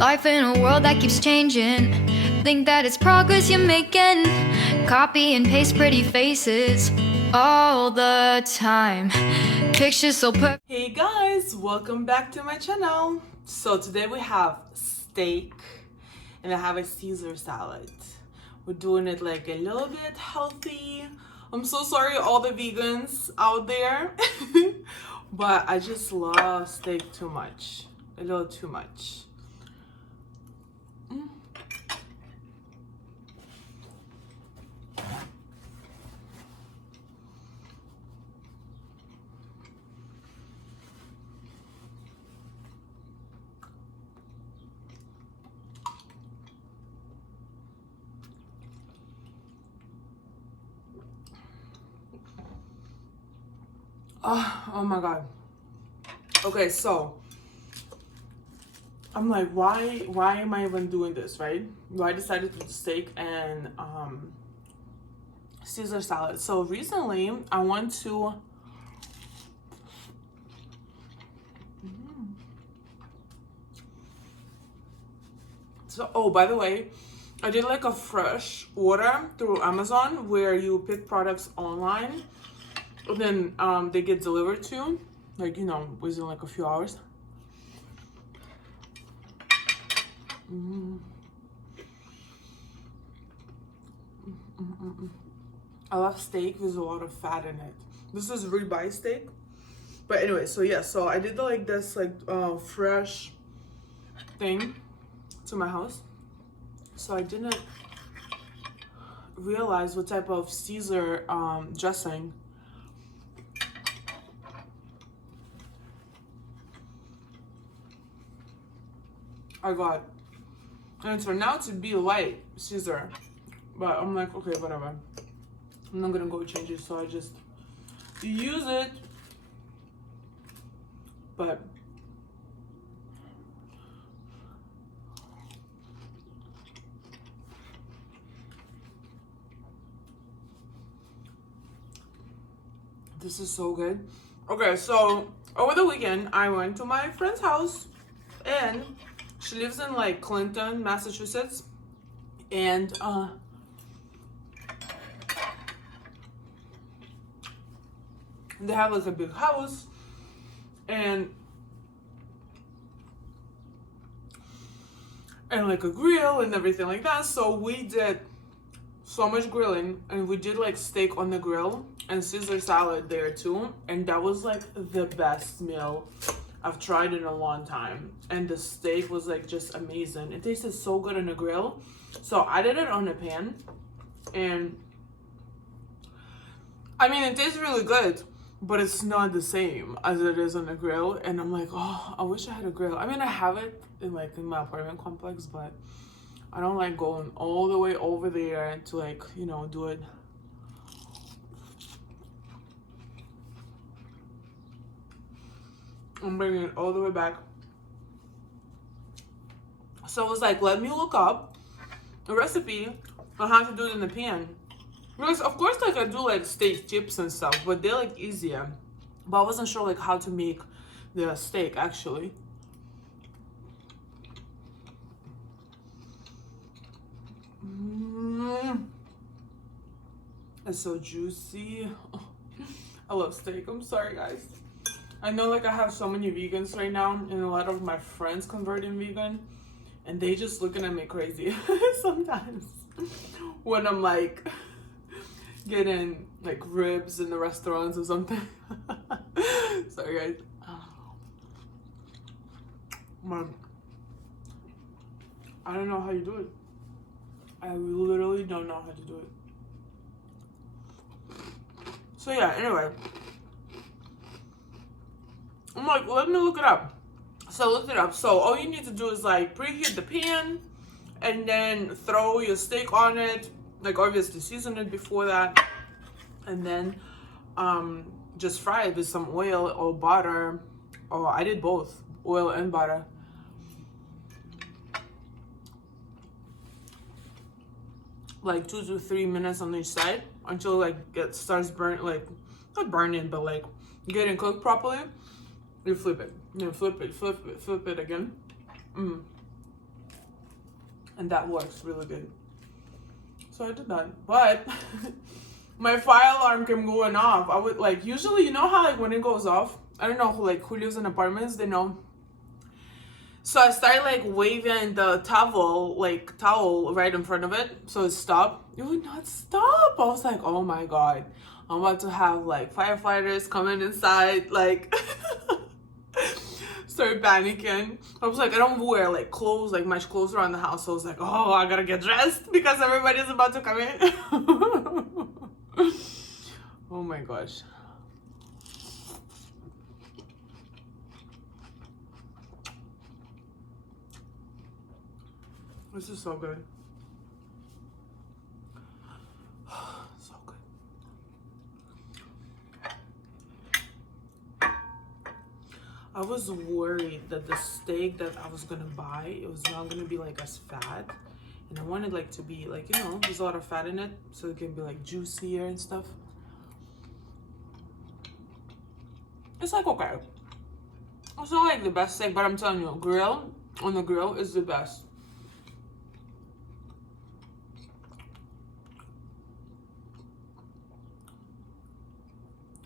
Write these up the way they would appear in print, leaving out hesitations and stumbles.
Life in a world that keeps changing. Think that it's progress you're making. Copy and paste pretty faces all the time. Pictures so perfect. Hey guys, welcome back to my channel. So today we have steak and I have a Caesar salad. We're doing it like a little bit healthy. I'm so sorry all the vegans out there, but I just love steak too much, a little too much. Oh my god. Okay, so I'm like, why am I even doing this, right? Why I decided to do steak and Caesar salad. So recently I went to oh, by the way, I did like a fresh order through Amazon where you pick products online and then they get delivered to you, like, you know, within like a few hours. I love steak with a lot of fat in it. This is ribeye steak. But anyway, so yeah, so I did like this like fresh thing to my house. So I didn't realize what type of Caesar dressing I got. And it turned out to be light Caesar. But I'm like, okay, whatever. I'm not gonna go change it, so I just use it. But this is so good. Okay, so over the weekend I went to my friend's house and she lives in like Clinton, Massachusetts, and they have like a big house and like a grill and everything like that. So we did so much grilling and we did like steak on the grill and Caesar salad there too, and that was like the best meal I've tried in a long time. And the steak was like just amazing. It tasted so good on a grill. So I did it on a pan and I mean it tastes really good, but it's not the same as it is on a grill. And I'm like, oh, I wish I had a grill. I mean, I have it in like in my apartment complex, but I don't like going all the way over there to like, you know, do it. I'm bringing it all the way back. So I was like, let me look up a recipe on how to do it in the pan. Because of course, like I do like steak chips and stuff, but they're like easier. But I wasn't sure like how to make the steak actually. It's so juicy. Oh, I love steak. I'm sorry, guys. I know like I have so many vegans right now and a lot of my friends converting vegan and they just looking at me crazy sometimes when I'm like getting like ribs in the restaurants or something. Sorry guys. Man, I don't know how you do it. I literally don't know how to do it. So yeah, anyway, I'm like, let me look it up. So I looked it up. So all you need to do is like preheat the pan and then throw your steak on it. Like obviously season it before that. And then just fry it with some oil or butter. Or I did both, oil and butter. Like 2 to 3 minutes on each side until like it starts burning, like not burning, but like getting cooked properly. You flip it, you flip it again. and that works really good. So I did that, but my fire alarm kept going off. I would like, usually, you know how like when it goes off, I don't know who lives in apartments, they know. So I started like waving the towel right in front of it, so it stopped. It would not stop. I was like, oh my god, I'm about to have like firefighters coming inside, like start panicking. I was like, I don't wear like clothes, like much clothes around the house. So I was like, oh, I gotta get dressed because everybody's about to come in. Oh my gosh. This is so good. So good. I was worried that the steak that I was gonna buy, it was not gonna be like as fat. And I wanted like to be like, you know, there's a lot of fat in it, so it can be like juicier and stuff. It's like okay. It's not like the best steak, but I'm telling you, on the grill is the best.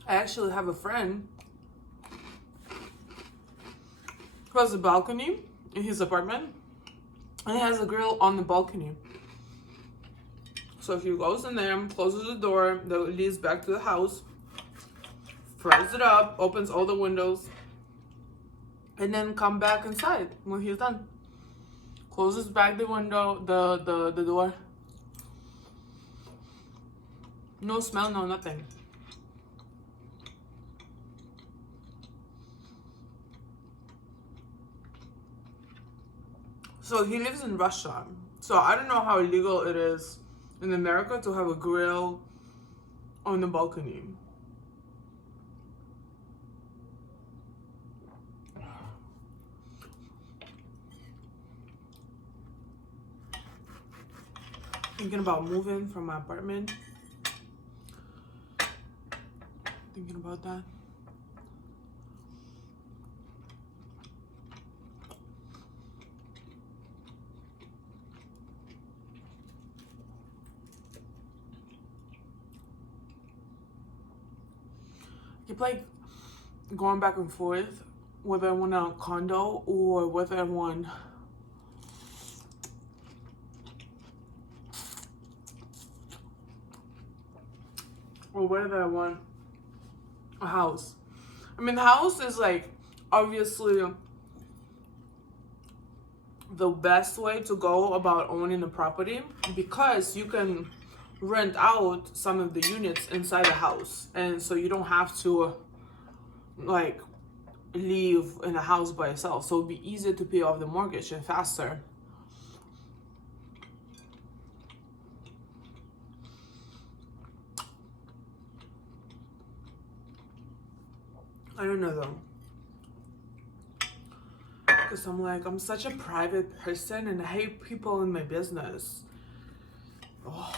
I actually have a friend who has a balcony in his apartment, and he has a grill on the balcony. So if he goes in there, closes the door that leads back to the house, fries it up, opens all the windows, and then come back inside when he's done. Closes back the window, the door. No smell, no nothing. So he lives in Russia. So I don't know how illegal it is in America to have a grill on the balcony. Thinking about moving from my apartment. Thinking about that. I keep like going back and forth whether I want a condo or whether I want a house. I mean, the house is like obviously the best way to go about owning a property because you can rent out some of the units inside the house, and so you don't have to like live in a house by yourself, so it'd be easier to pay off the mortgage and faster. I don't know though, because I'm such a private person and I hate people in my business. Oh.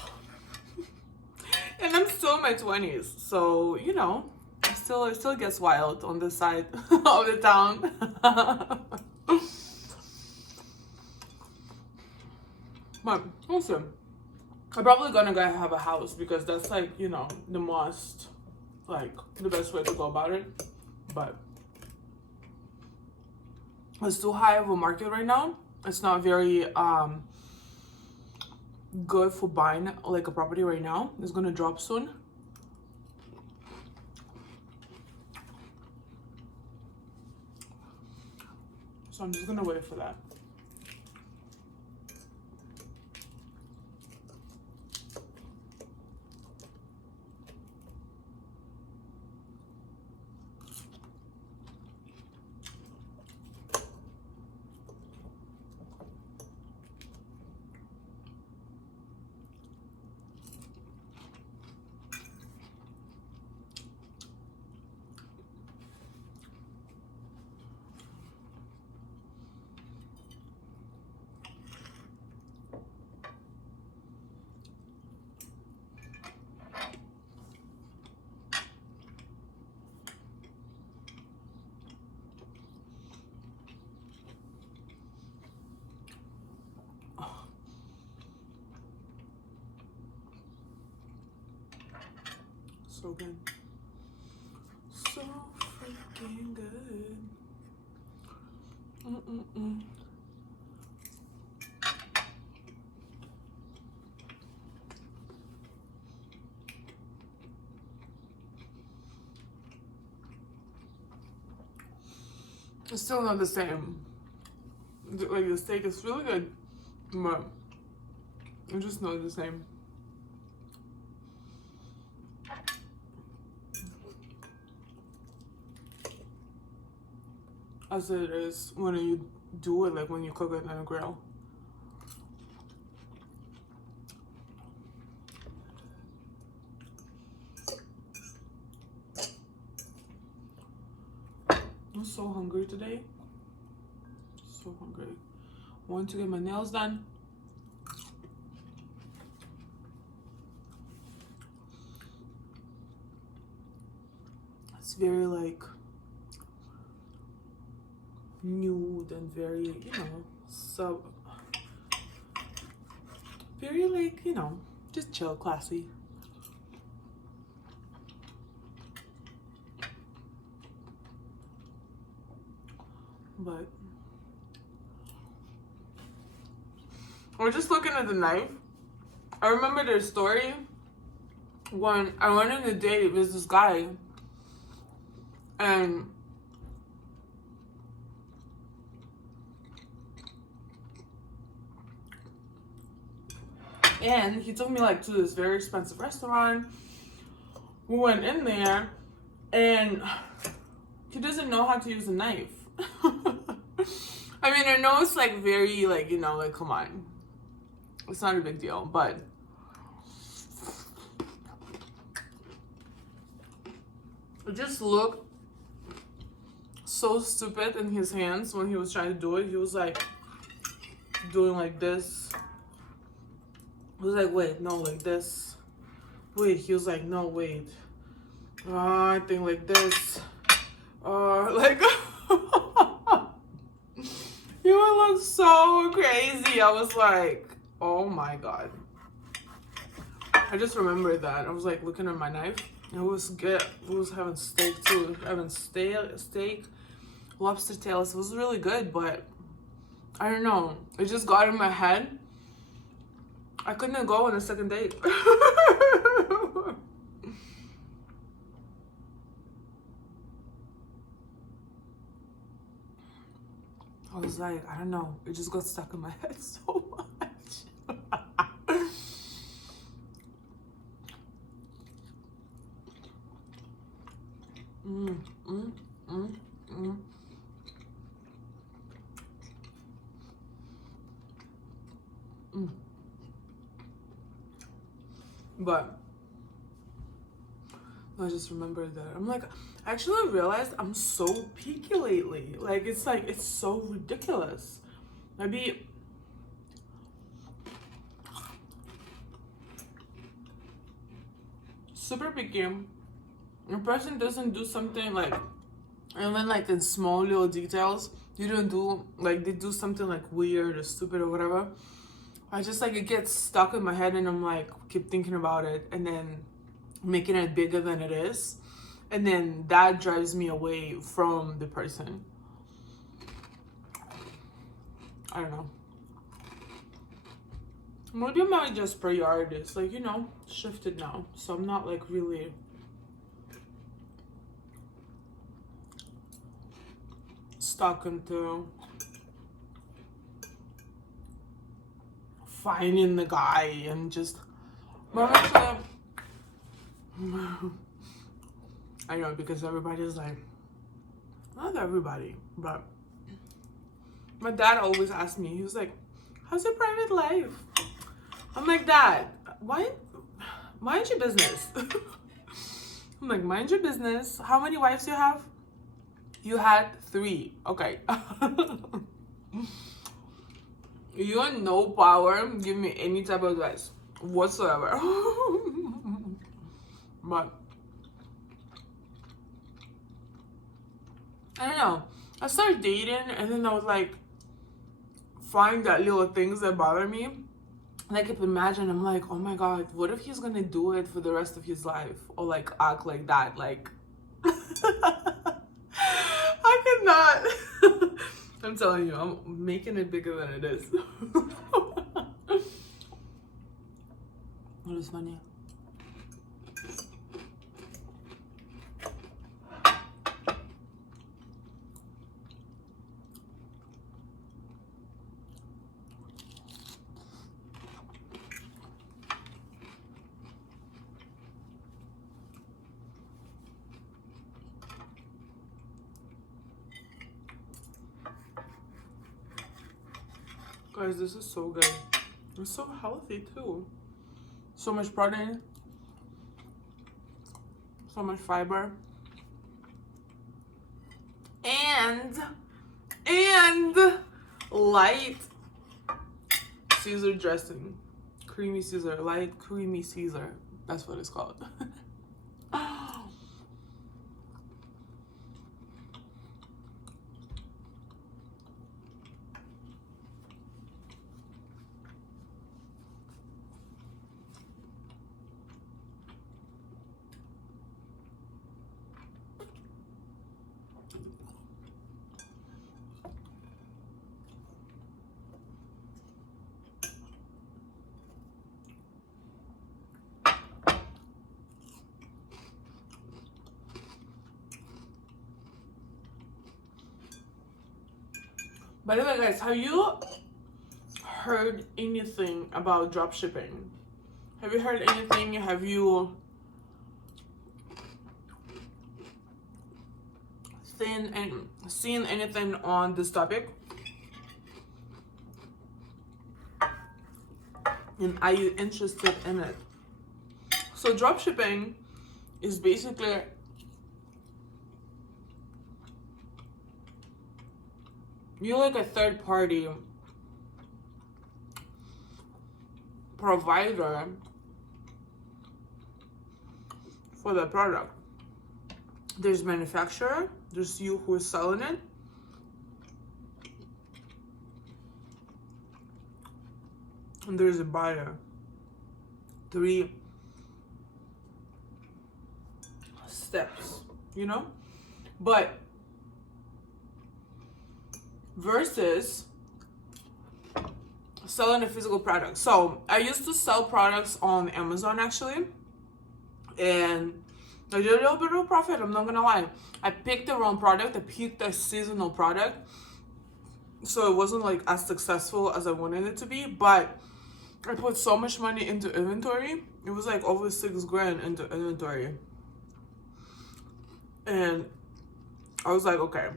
And I'm still in my 20s, so you know, it still gets wild on this side of the town. But awesome. I'm probably gonna go have a house because that's like, you know, the best way to go about it. But it's too high of a market right now. It's not very good for buying like a property right now. It's gonna drop soon. So I'm just gonna wait for that. So good. So freaking good. Mm-mm-mm. It's still not the same. Like the steak is really good, but it's just not the same. As it is when you do it, like when you cook it on a grill. I'm so hungry today. So hungry. Want to get my nails done. It's very like nude and very, you know, so very like, you know, just chill, classy. But we're just looking at the knife. I remember their story when I went on a date with this guy, and he took me like to this very expensive restaurant. We went in there, and he doesn't know how to use a knife. I mean, I know it's like very like, you know, like come on, it's not a big deal, but it just looked so stupid in his hands when he was trying to do it. He was like doing like this. He was like, wait, no, like this. Wait, he was like, no, wait. I think like this. Like he would look so crazy. I was like, oh my god. I just remembered that. I was like looking at my knife. It was good. It was having steak too. Having steak, lobster tails. It was really good, but I don't know. It just got in my head. I couldn't go on a second date. I was like, I don't know. It just got stuck in my head so much. mm, mm, mm, mm. Mm. But I just remembered that. I'm like, actually I realized I'm so picky lately. Like, it's so ridiculous. Maybe super picky. A person doesn't do something like, and then like in small little details, you don't do, like they do something like weird or stupid or whatever. I just like, it gets stuck in my head and I'm like, keep thinking about it and then making it bigger than it is. And then that drives me away from the person. I don't know. Maybe my just priorities, like, you know, shifted now. So I'm not like really stuck into finding the guy and just, but actually, I know, because everybody's like, not everybody, but my dad always asked me, he was like, how's your private life? I'm like, Dad, why mind your business? I'm like, mind your business. How many wives do you have? You had 3. Okay. You have no power. Give me any type of advice whatsoever. But I don't know. I started dating and then I was like, find that little things that bother me. And I keep imagining, I'm like, oh my God, what if he's gonna do it for the rest of his life? Or like act like that? Like, I cannot. I'm telling you, I'm making it bigger than it is. What is funny? Guys, this is so good. It's so healthy too. So much protein, so much fiber, and light Caesar dressing. Creamy Caesar, light creamy Caesar. That's what it's called. By the way, guys, have you heard anything about dropshipping? Have you heard anything? Have you seen anything on this topic? And are you interested in it? So dropshipping is basically you're like a third party provider for the product. There's manufacturer, there's you who is selling it, and there's a buyer. 3 steps, you know? But versus selling a physical product. So I used to sell products on Amazon actually, and I did a little bit of a profit, I'm not gonna lie. I picked the wrong product, I picked a seasonal product, so it wasn't like as successful as I wanted it to be, but I put so much money into inventory. It was like over 6 grand into inventory. And I was like, okay,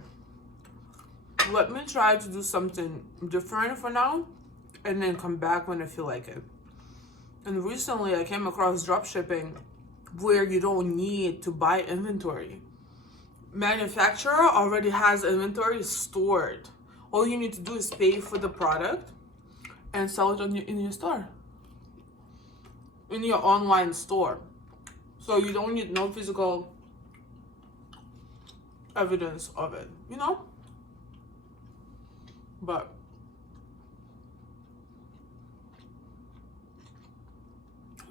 let me try to do something different for now and then come back when I feel like it. And recently I came across dropshipping where you don't need to buy inventory. Manufacturer already has inventory stored. All you need to do is pay for the product and sell it in your store, in your online store. So you don't need no physical evidence of it, you know? But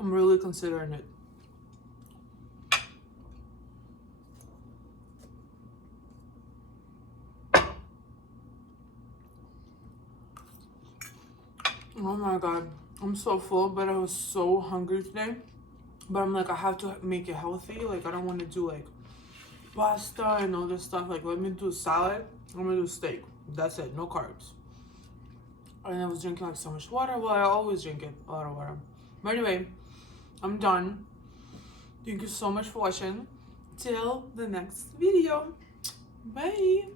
I'm really considering it. Oh my God, I'm so full, but I was so hungry today. But I'm like, I have to make it healthy. Like, I don't want to do like pasta and all this stuff. Like, let me do salad. I'm gonna do steak. That's it, no carbs. And I was drinking like so much water. Well, I always drink a lot of water. But anyway, I'm done. Thank you so much for watching. Till the next video. Bye.